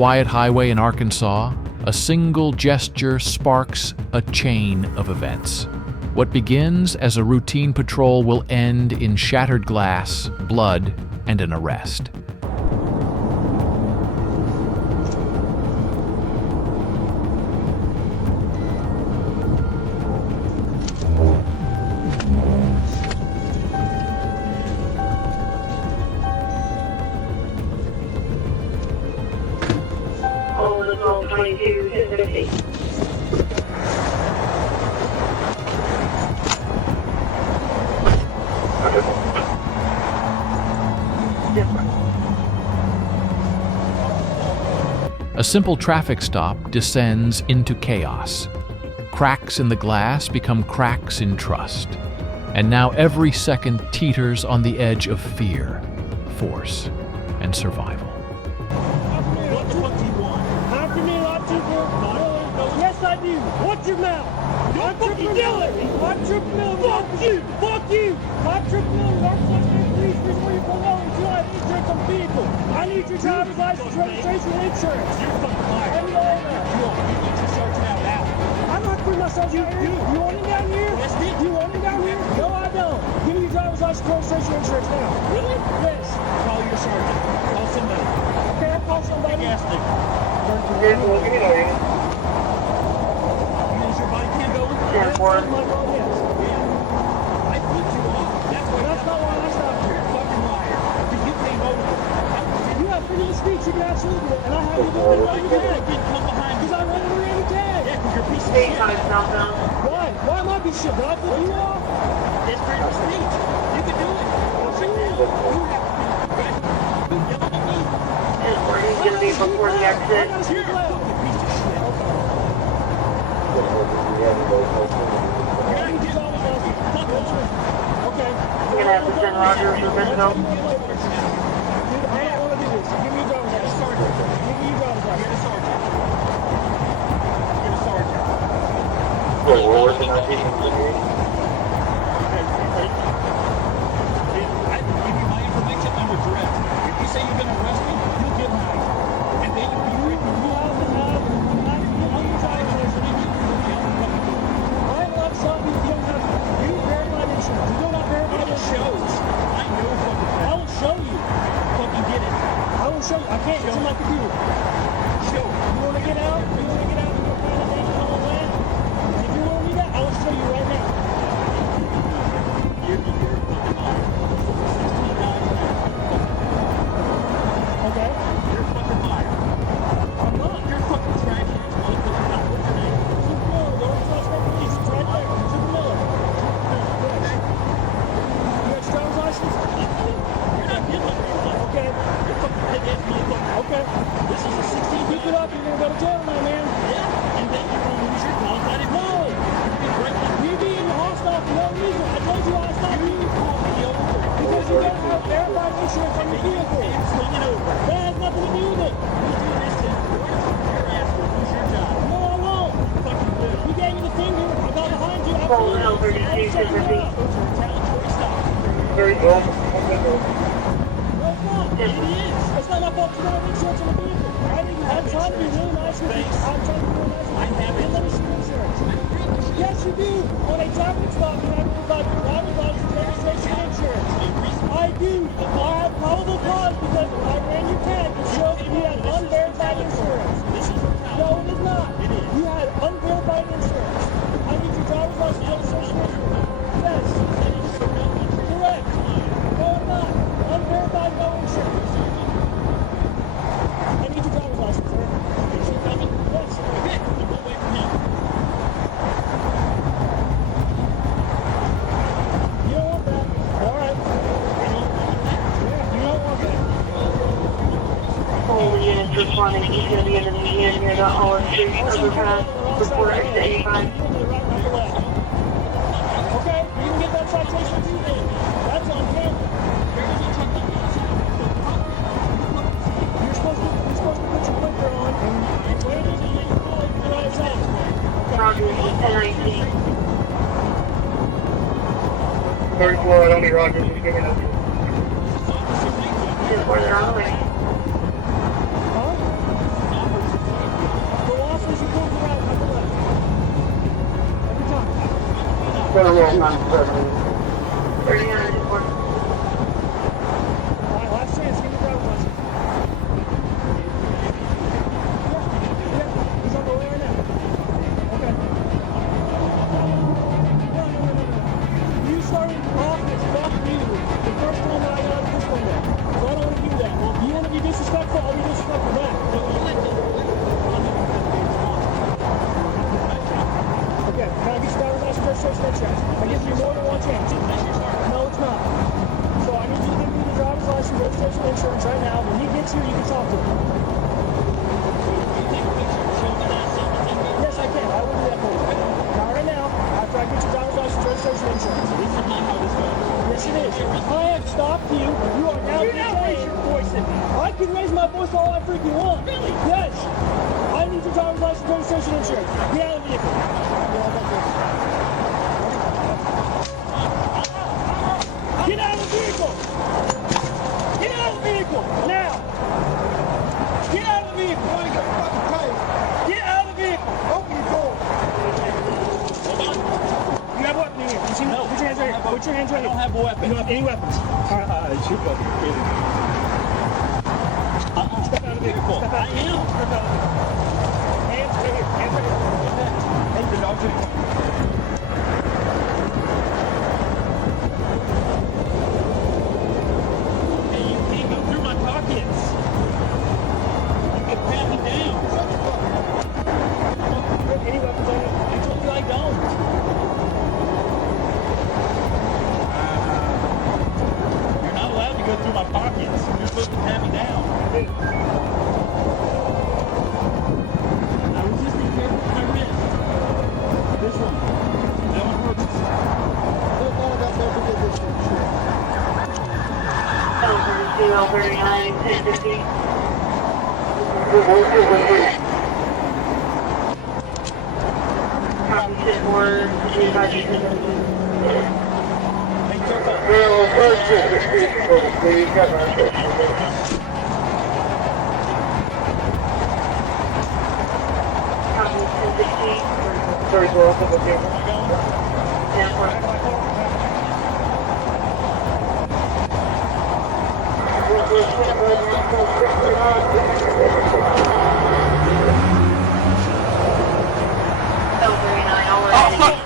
quiet highway in Arkansas, a single gesture sparks a chain of events. What begins as a routine patrol will end in shattered glass, blood, and an arrest. A simple traffic stop descends into chaos. Cracks in the glass become cracks in trust. And now every second teeters on the edge of fear, force, and survival. What the fuck do you want? After me, lot too good. Yes, I do. Watch your mouth. I'm Triple Miller. I'm Triple Miller. Fuck you. Fuck you. I'm Triple Miller. I'm police where you pull over until I have insurance on the vehicle. I need your driver's license, registration, and insurance. You're fucking lying. You need to search it out now. I'm not putting myself out here. You want him down here? Yes, you want him down here? No, I don't. Give me your driver's license, registration, and insurance now. Really? Yes. Call your sergeant. Call somebody. Okay, I'll call somebody. Yes, dude. Is your body cam going? Yes, my phone, yes. Yeah. I put you off. That's not why I stopped you. You're a fucking liar. Because you came over. You have freedom of speech, you can absolutely do it. And I have you doing it right now. Come behind me. Because I run over every day. Yeah, because you're a piece of shit. Why? Why am I a piece of shit? Did I flip you off? It's freedom of speech. You can do it. I'll sit down. You have to be. You yell at me. He's going to be before the exit. I got to speak loud. You piece of shit. Okay. You're going to have to send Roger for Bisco. Dude, I don't want to do this. Give me your driver's license. Sergeant. Give me your driver's license. Get a sergeant. Get a sergeant. Wait, we're working on taking security. I can give you my information under direct. If you say you're going to arrest me, you'll get mine. And then you have to have your driver's license. I love something you don't have. You need verified insurance. You don't have verified insurance. I know fucking that. I will show you. Fucking get it. I will show you. I can't. It's in my computer. Show it. You want to get out? You want to get out and go find a name and all that? If you want to do that, I will show you right now. You're fucking liar. Okay. You're a fucking liar. I'm not. You're a fucking trash ass motherfucker. Now, what's your name? Super Miller. Don't trust my police. It's right there. Super Miller. Okay. You got your driver's license? You're not getting my driver's license. Okay. You're fucking head-ass motherfucker. Okay. This is a 16. Keep it up. You're going to go to jail now, man. Yeah. And then you're going to lose your qualified employee. You be in the hospital for no reason. I told you I stopped you. Because you don't have verified insurance on your vehicle. That has nothing to do with it. No, I won't. You gave me the finger. I got behind you. Pull it over to see if it's very No, good. it's not. It is. It's not my fault you don't have insurance on the vehicle. I'm trying to be really nice with you. I'm trying to be really nice with you. I have it. Let me see your insurance. Yes, you do. On a traffic stop, you have to provide your driver's license, registration, and insurance. I do. I have probable cause because I ran your tag to show that you had unverified insurance. No, it is not. You had unverified insurance. I need your driver's license, registration, and insurance. Yes. Correct. No, I'm not. Unverified, no insurance. I need your driver's license, sir. Is she coming? Yes. Okay. I'm away from him. You don't want that. All right. Yeah, you don't want that. All the units responding. He's going to be in the median near the Olive Street overpass before exit 85. Okay, you can get that citation too then. That's on camera. You're supposed to put your blinker on and wait until you pull it to the right side. Roger, 1019. 34, I don't need Roger, just give me that. Just where they're on the way. Huh? Alright, last chance, give me the driver's license. He's on the way right now. Okay. No. You started off this fuck me the first time that I got out of this window. So I don't want to do that. Well, if you want to be disrespectful, I'll be disrespectful back. Okay, can I get your driver's license, registration, insurance? I give you more than one chance. No, it's not. So I need you to give me the driver's license, registration, insurance right now. When he gets here, you can talk to him. Yes, I can. I will do that for you. Not right now. After I get your driver's license, registration, insurance. This is not how this goes. Yes, it is. I have stopped you. You are now detained. Your voice at me. I can raise my voice all I freaking want. Really? Yes. I need your driver's license, registration, insurance. Get out of the vehicle. Get out of the vehicle. Get out of the vehicle. Now. Get out of the vehicle. Get out of the vehicle. Open the door. You have a weapon in here. Put your hands right here. Put your hands right I here. don't have a weapon. You don't have any weapons. All right. You're fucking kidding me. Step out of the vehicle. Step out. I am. Step out of the vehicle. Hands right here. Hands right here. Hey, the dog's in. Hey, you can't go through my pockets. You can pat me down. Any weapons on you? I told you I don't. You're not allowed to go through my pockets. You're supposed to pat me down. I was just being careful with my wrist. This one. That one hurts. Zero 39 1050. Copy 6-1, advise you. Hey, careful. Copy 1015. Am I going?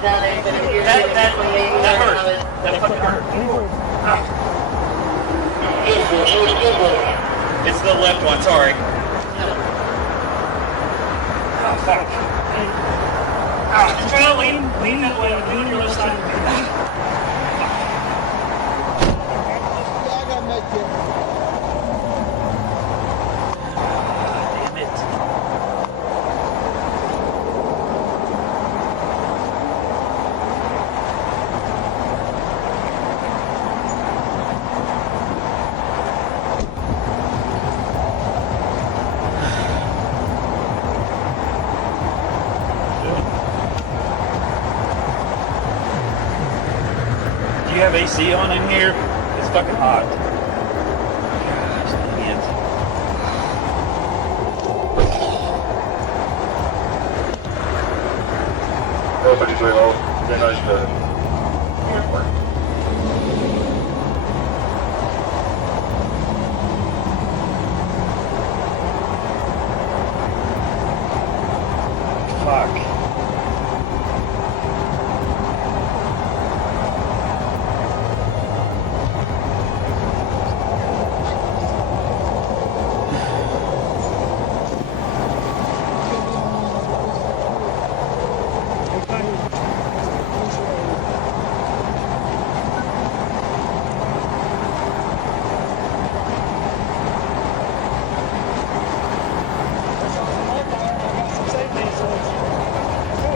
Yeah, That hurt. That fucking hurt. It's the left one, sorry. Oh, fuck. Just try to lean that way. Lean your left side. Damn it. Do you have AC on in here? It's fucking hot. Gosh, dang it. Fuck.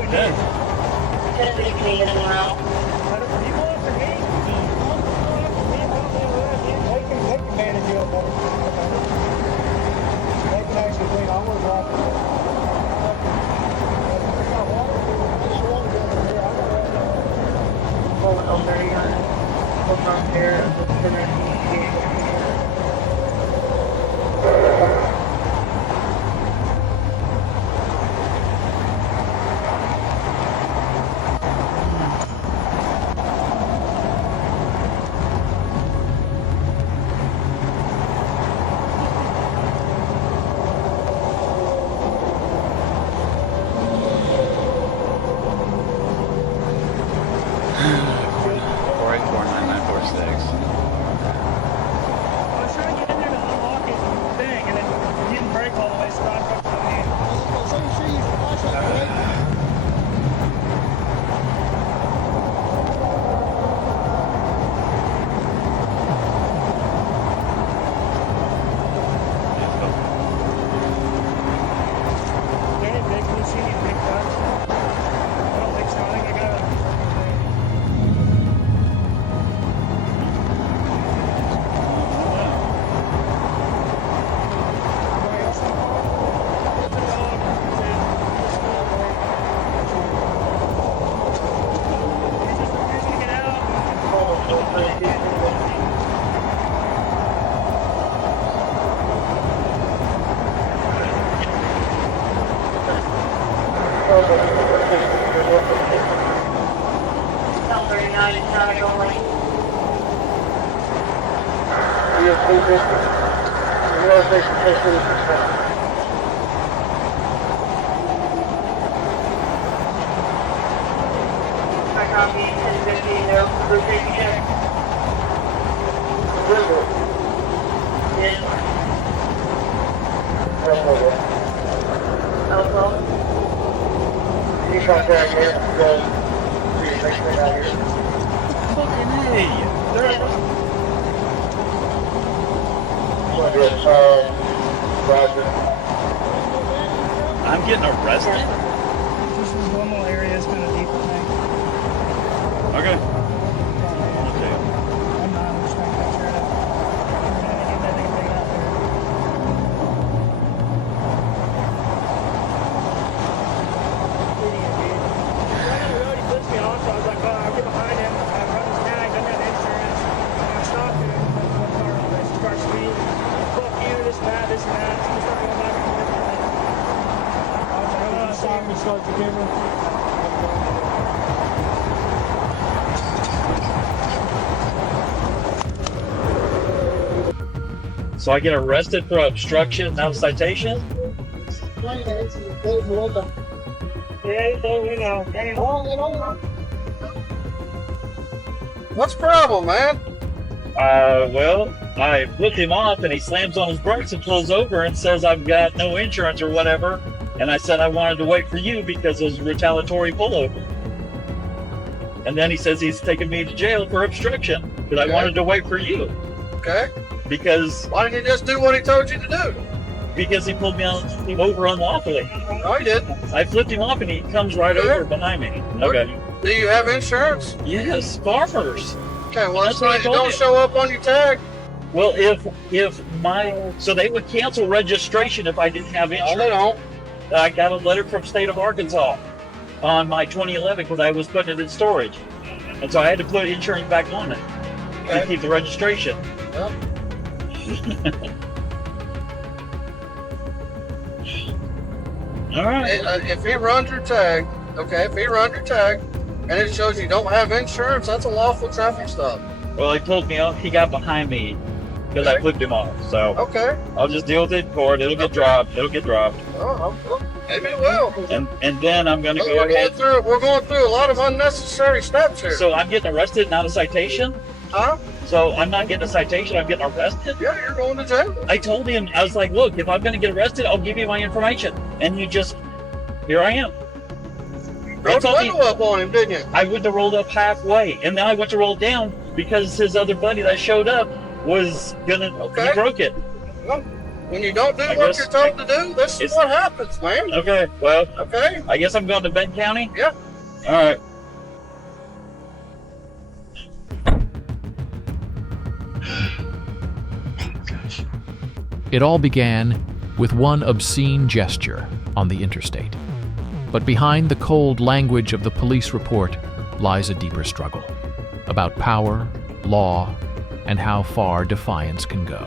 Good. 1016 is around. Hold over here. Hold on here. 39 is traffic only. I copy 1050, no, for safety check. Yeah. Alpha. Fucking hey! They're I'm getting arrested? This is normal area, it's kind of deep, I think. Okay. I'm not understanding that straight up. We're gonna get that thing out there. Idiot, dude. He already pushed me off, so I was like, oh, I'll get behind him. I run his tag, doesn't have insurance. And I stopped him. One car on this. He starts speeding. Fuck you, this and that, this and that. So we start going back and forth. I was like, oh, stop me, start the camera. So I get arrested for obstruction, not a citation? Yeah, so we know. What's the problem, man? Well, I flipped him off and he slams on his brakes and pulls over and says I've got no insurance or whatever. And I said I wanted to wait for you because it was a retaliatory pullover. And then he says he's taking me to jail for obstruction because I wanted to wait for you. Okay. Because Why didn't you just do what he told you to do? he pulled me over unlawfully. No, he didn't. I flipped him off and he comes right over behind me. Okay. Do you have insurance? Yes, farmers. Okay, well, That's that's what I why you told don't you. show up on your tag. Well, so they would cancel registration if I didn't have No, insurance. they don't. I got a letter from state of Arkansas on my 2011 because I was putting it in storage. And so I had to put insurance back on it to Okay. keep the registration. Yep. All right. If he runs your tag, and it shows you don't have insurance, that's a lawful traffic stop. Well, he pulled me off. He got behind me because I Okay. flipped him off. So Okay. I'll just deal with it in court. It'll get dropped. Oh, maybe it will. And then I'm going to go ahead. We're going through a lot of unnecessary steps here. So I'm getting arrested, not a citation? Huh? So I'm not getting a citation, I'm getting arrested? Yeah, you're going to jail. I told him, I was like, look, if I'm going to get arrested, I'll give you my information. And here I am. Rolled the window up on him, didn't you? I went to roll up halfway, and then I went to roll down because his other buddy that showed up was gonna, he broke it. Well, when you don't do I what guess- you're told to do, this is what happens, man. Okay, well, Okay? I guess I'm going to Benton County? Yeah. All right. It all began with one obscene gesture on the interstate. But behind the cold language of the police report lies a deeper struggle about power, law, and how far defiance can go.